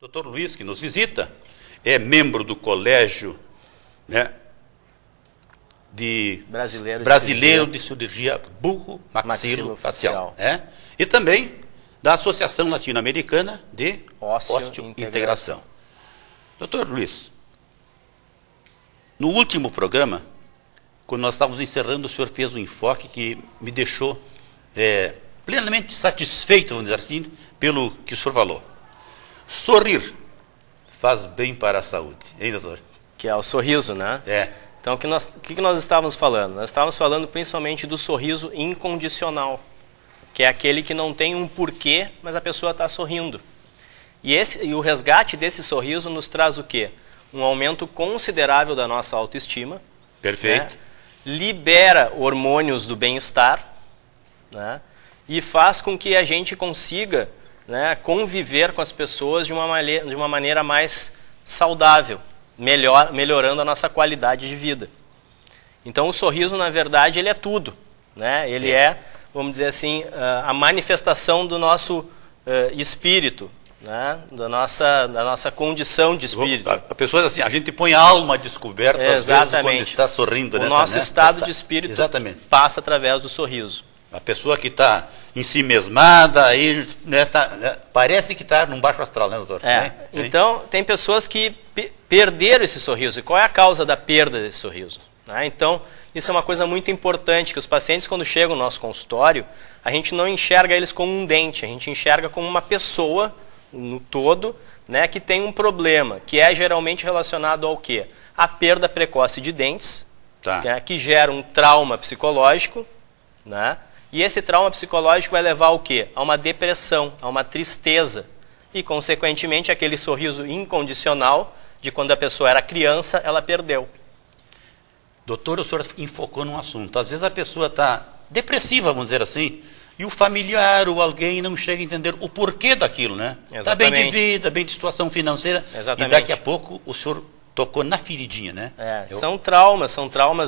Dr. Luiz, que nos visita, é membro do Colégio, né, Brasileiro de Cirurgia Burro-Maxilofacial, né, e também da Associação Latino-Americana de Osteointegração. Dr. Luiz, no último programa, quando nós estávamos encerrando, o senhor fez um enfoque que me deixou plenamente satisfeito, vamos dizer assim, pelo que o senhor falou. Sorrir faz bem para a saúde, hein, doutor? Que é o sorriso, né? É. Então, o que nós estávamos falando? Nós estávamos falando principalmente do sorriso incondicional, que é aquele que não tem um porquê, mas a pessoa está sorrindo. E o resgate desse sorriso nos traz o quê? Um aumento considerável da nossa autoestima. Perfeito. Né? Libera hormônios do bem-estar, né? E faz com que a gente consiga, né, conviver com as pessoas de uma maneira mais saudável, melhorando a nossa qualidade de vida. Então o sorriso, na verdade, ele é tudo, né? Ele é, vamos dizer assim, a manifestação do nosso espírito, né? da nossa condição de espírito. A pessoa assim, a gente põe a alma descoberta às vezes quando está sorrindo. O nosso estado de espírito passa através do sorriso. A pessoa que está em si mesmada, aí, né, parece que está num baixo astral, né, doutor? Então, tem pessoas que perderam esse sorriso. E qual é a causa da perda desse sorriso? Né? Então, isso é uma coisa muito importante, que os pacientes, quando chegam no nosso consultório, a gente não enxerga eles como um dente, a gente enxerga como uma pessoa, no todo, né, que tem um problema, que é geralmente relacionado ao quê? A perda precoce de dentes, né, que gera um trauma psicológico, né? E esse trauma psicológico vai levar ao quê? A uma depressão, a uma tristeza. E, consequentemente, aquele sorriso incondicional de quando a pessoa era criança, ela perdeu. Doutor, o senhor enfocou num assunto. Às vezes a pessoa está depressiva, vamos dizer assim, e o familiar ou alguém não chega a entender o porquê daquilo, né? Está bem de vida, bem de situação financeira. Exatamente. E daqui a pouco o senhor tocou na feridinha, né? São traumas,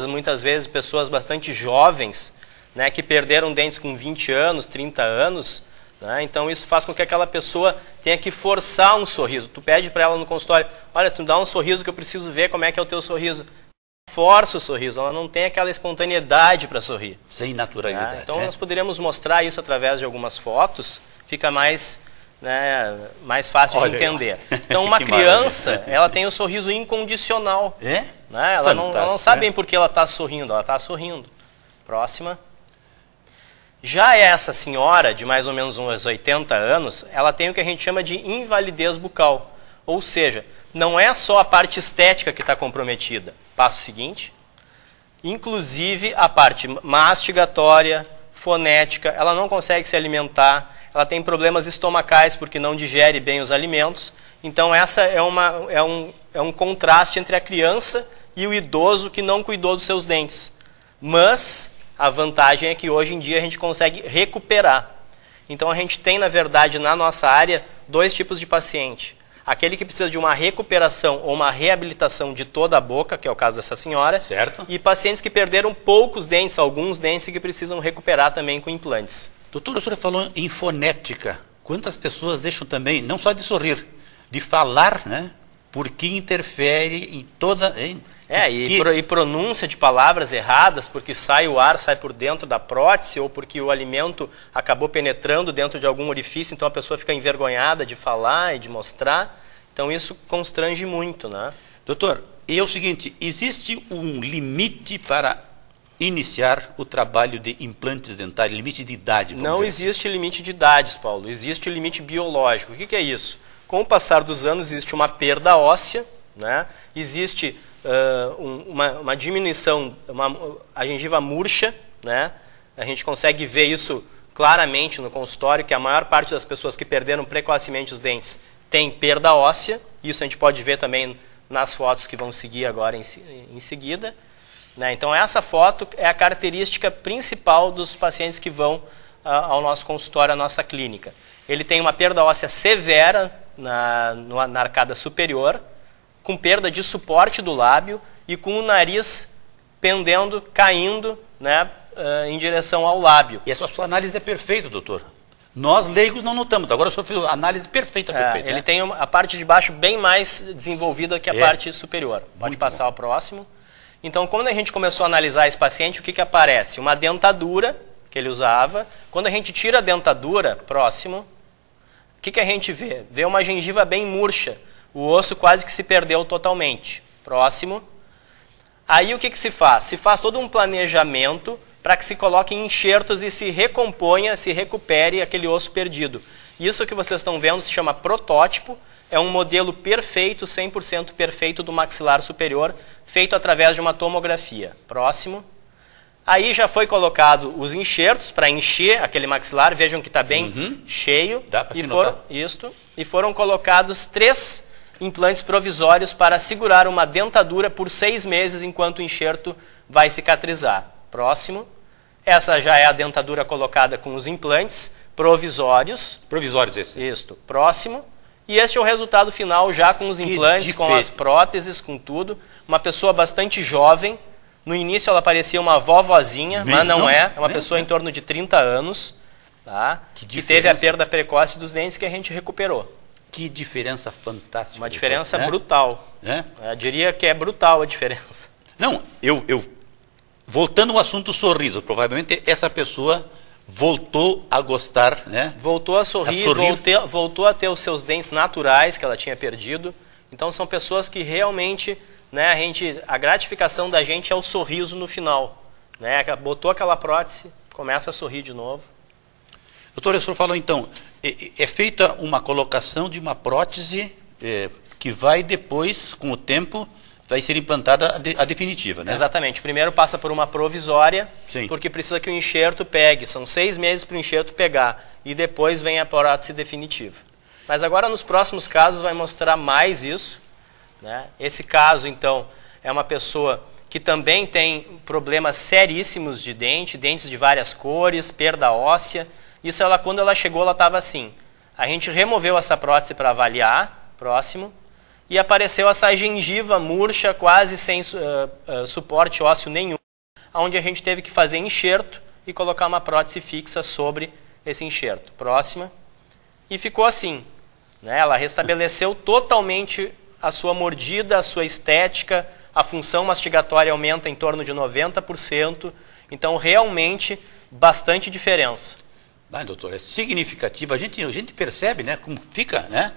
muitas vezes, pessoas bastante jovens, né, que perderam dentes com 20 anos, 30 anos, né? Então isso faz com que aquela pessoa tenha que forçar um sorriso. Tu pede para ela no consultório, olha, tu dá um sorriso que eu preciso ver como é que é o teu sorriso. Força o sorriso, ela não tem aquela espontaneidade para sorrir. Sem naturalidade. Né? Então nós poderíamos mostrar isso através de algumas fotos, fica mais, né, mais fácil de entender. Então uma criança, ela tem o sorriso incondicional. Né? Ela não sabe bem por que ela está sorrindo, ela está sorrindo. Próxima. Já essa senhora, de mais ou menos uns 80 anos, ela tem o que a gente chama de invalidez bucal. Ou seja, não é só a parte estética que está comprometida. Passo seguinte. Inclusive a parte mastigatória, fonética, ela não consegue se alimentar, ela tem problemas estomacais porque não digere bem os alimentos. Então essa é um contraste entre a criança e o idoso que não cuidou dos seus dentes. Mas a vantagem é que hoje em dia a gente consegue recuperar. Então a gente tem, na verdade, na nossa área, dois tipos de paciente. Aquele que precisa de uma recuperação ou uma reabilitação de toda a boca, que é o caso dessa senhora. Certo. E pacientes que perderam poucos dentes, alguns dentes, e que precisam recuperar também com implantes. Doutor, a senhora falou em fonética. Quantas pessoas deixam também, não só de sorrir, de falar, né? Porque interfere em toda... E pronúncia de palavras erradas, porque o ar sai por dentro da prótese, ou porque o alimento acabou penetrando dentro de algum orifício, então a pessoa fica envergonhada de falar e de mostrar. Então isso constrange muito, né? Doutor, e é o seguinte, existe um limite para iniciar o trabalho de implantes dentários, limite de idade? Não existe limite de idades, Paulo, existe limite biológico. O que é isso? Com o passar dos anos existe uma perda óssea, né? Existe... uma diminuição, a gengiva murcha, né? A gente consegue ver isso claramente no consultório, que a maior parte das pessoas que perderam precocemente os dentes tem perda óssea. Isso a gente pode ver também nas fotos que vão seguir agora em seguida, né? Então essa foto é a característica principal dos pacientes que vão ao nosso consultório, à nossa clínica. Ele tem uma perda óssea severa na arcada superior, com perda de suporte do lábio e com o nariz pendendo, caindo, né, em direção ao lábio. E essa sua análise é perfeita, doutor. Nós, leigos, não notamos. Agora o senhor fez a análise perfeita. Ele né? tem a parte de baixo bem mais desenvolvida que a parte superior. Pode passar ao próximo. Então, quando a gente começou a analisar esse paciente, o que aparece? Uma dentadura que ele usava. Quando a gente tira a dentadura, próximo, o que a gente vê? Vê uma gengiva bem murcha. O osso quase que se perdeu totalmente. Próximo. Aí o que se faz? Se faz todo um planejamento para que se coloque enxertos e se recomponha, se recupere aquele osso perdido. Isso que vocês estão vendo se chama protótipo, é um modelo perfeito, 100% perfeito do maxilar superior, feito através de uma tomografia. Próximo. Aí já foi colocado os enxertos para encher aquele maxilar, vejam que está bem cheio. Dá para notar. E foram colocados 3 implantes provisórios para segurar uma dentadura por 6 meses enquanto o enxerto vai cicatrizar. Próximo. Essa já é a dentadura colocada com os implantes provisórios. Provisórios esse. Isto. Próximo. E este é o resultado final já com os implantes, com as próteses, com tudo. Uma pessoa bastante jovem. No início ela parecia uma vovozinha, mas não é. É uma pessoa em torno de 30 anos. Tá? Que teve a perda precoce dos dentes que a gente recuperou. Que diferença fantástica. Uma diferença brutal. Eu diria que é brutal a diferença. Não, voltando ao assunto sorriso, provavelmente essa pessoa voltou a gostar, né? Voltou a sorrir, voltou a ter os seus dentes naturais que ela tinha perdido. Então são pessoas que realmente, né, a gratificação da gente é o sorriso no final. Né? Botou aquela prótese, começa a sorrir de novo. Doutor, o senhor falou então, é feita uma colocação de uma prótese que vai depois, com o tempo, vai ser implantada a definitiva, né? Exatamente. Primeiro passa por uma provisória, Sim. porque precisa que o enxerto pegue. São 6 meses para o enxerto pegar. E depois vem a prótese definitiva. Mas agora, nos próximos casos, vai mostrar mais isso. Né? Esse caso, então, é uma pessoa que também tem problemas seríssimos de dente, dentes de várias cores, perda óssea. Isso, quando ela chegou, ela estava assim. A gente removeu essa prótese para avaliar, próximo. E apareceu essa gengiva murcha, quase sem suporte ósseo nenhum, onde a gente teve que fazer enxerto e colocar uma prótese fixa sobre esse enxerto. Próxima. E ficou assim. Né? Ela restabeleceu totalmente a sua mordida, a sua estética, a função mastigatória aumenta em torno de 90%. Então, realmente, bastante diferença. Doutor, é significativo. A gente percebe, né, como fica, né?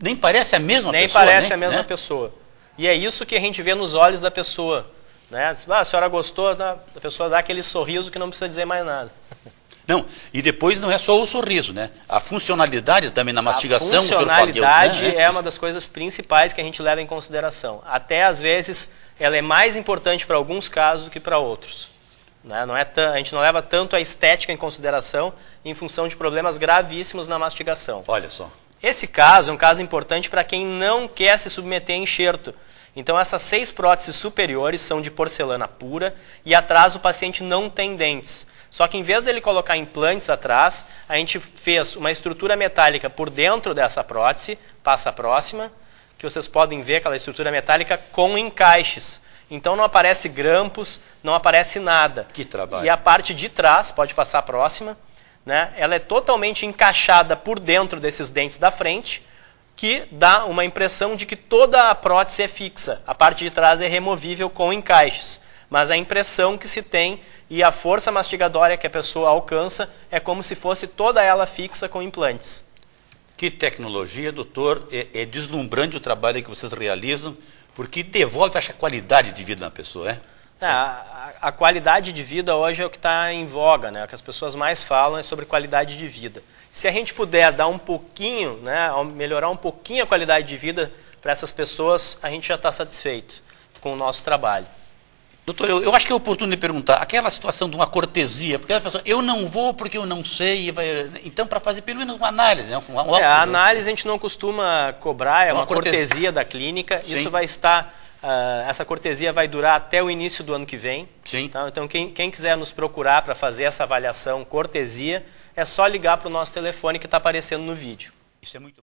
Nem parece a mesma pessoa. Nem parece a mesma pessoa. E é isso que a gente vê nos olhos da pessoa. Né? A senhora gostou, a pessoa dá aquele sorriso que não precisa dizer mais nada. Não, e depois não é só o sorriso, né? A funcionalidade também na mastigação. A funcionalidade é uma das coisas principais que a gente leva em consideração. Até, às vezes, ela é mais importante para alguns casos do que para outros. Né? A gente não leva tanto a estética em consideração em função de problemas gravíssimos na mastigação. Olha só. Esse caso é um caso importante para quem não quer se submeter a enxerto. Então, essas 6 próteses superiores são de porcelana pura e atrás o paciente não tem dentes. Só que em vez dele colocar implantes atrás, a gente fez uma estrutura metálica por dentro dessa prótese, passa a próxima, que vocês podem ver aquela estrutura metálica com encaixes. Então não aparece grampos, não aparece nada. Que trabalho. E a parte de trás, pode passar a próxima, né? Ela é totalmente encaixada por dentro desses dentes da frente, que dá uma impressão de que toda a prótese é fixa. A parte de trás é removível com encaixes. Mas a impressão que se tem e a força mastigadória que a pessoa alcança é como se fosse toda ela fixa com implantes. Que tecnologia, doutor. É deslumbrante o trabalho que vocês realizam, porque devolve essa qualidade de vida na pessoa, é? A qualidade de vida hoje é o que está em voga, né? O que as pessoas mais falam é sobre qualidade de vida. Se a gente puder dar um pouquinho, né, melhorar um pouquinho a qualidade de vida para essas pessoas, a gente já está satisfeito com o nosso trabalho. Doutor, eu acho que é oportuno de perguntar, aquela situação de uma cortesia, porque a pessoa, eu não vou porque eu não sei, então para fazer pelo menos uma análise. Né? A análise a gente não costuma cobrar, é uma cortesia da clínica, Sim. Isso vai estar, essa cortesia vai durar até o início do ano que vem. Sim. Tá? Então quem quiser nos procurar para fazer essa avaliação cortesia, é só ligar para o nosso telefone que está aparecendo no vídeo. Isso é muito